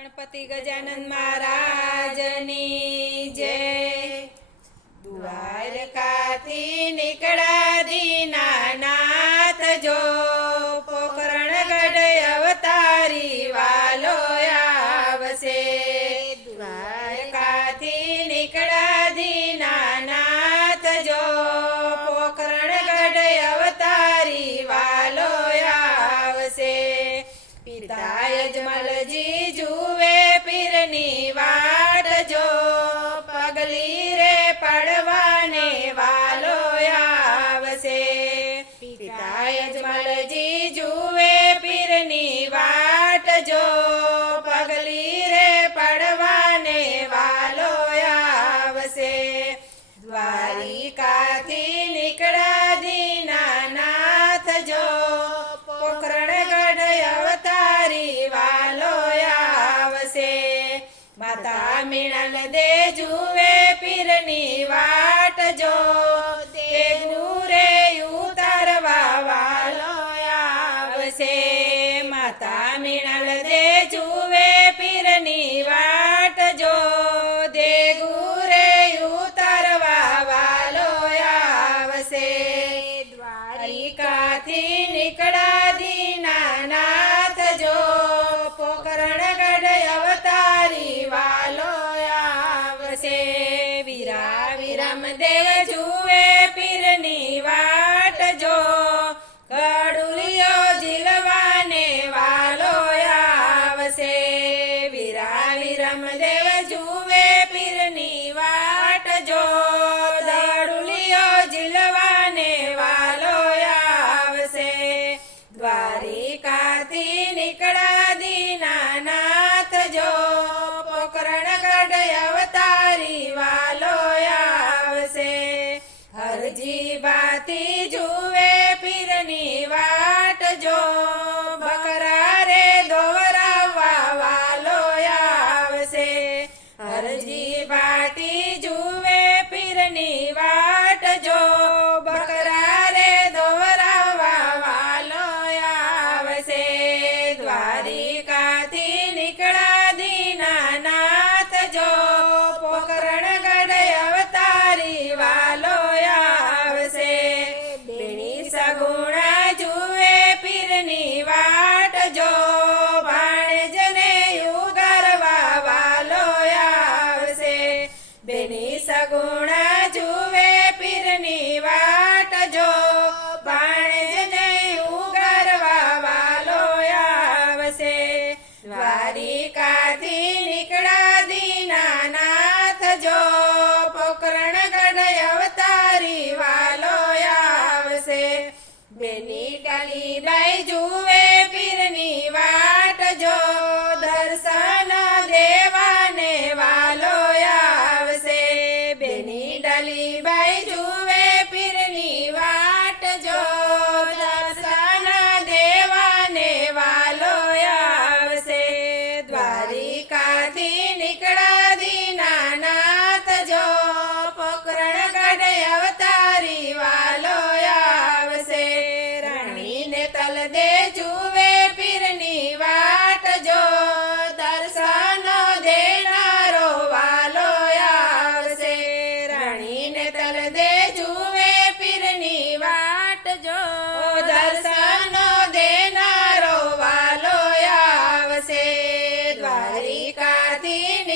ગણપતિ ગજાનંદ મહારાજની જય. દ્વારકાથી નીકળા જુએ પીરની વાટ જો. તે ગુરે ઉતારવા વાલો આવશે. માતા મીણલ દે જુએ બધી વાટી બેની સગુણા જુવે પીરની વાટ જો. પાણે જઈ ઉગરવા વાલો આવશે. દ્વારિકાથી નીકળા દીના નાથ જો. પોકરણ ચાલ દે જુવે પીરની વાટ જો. દર્શન દેનારો વાલો આવશે. રાણીને તલ દે જુવે પીરની વાટ જો. દર્શન દેનારો વાલો આવશે. દ્વારિકાધીન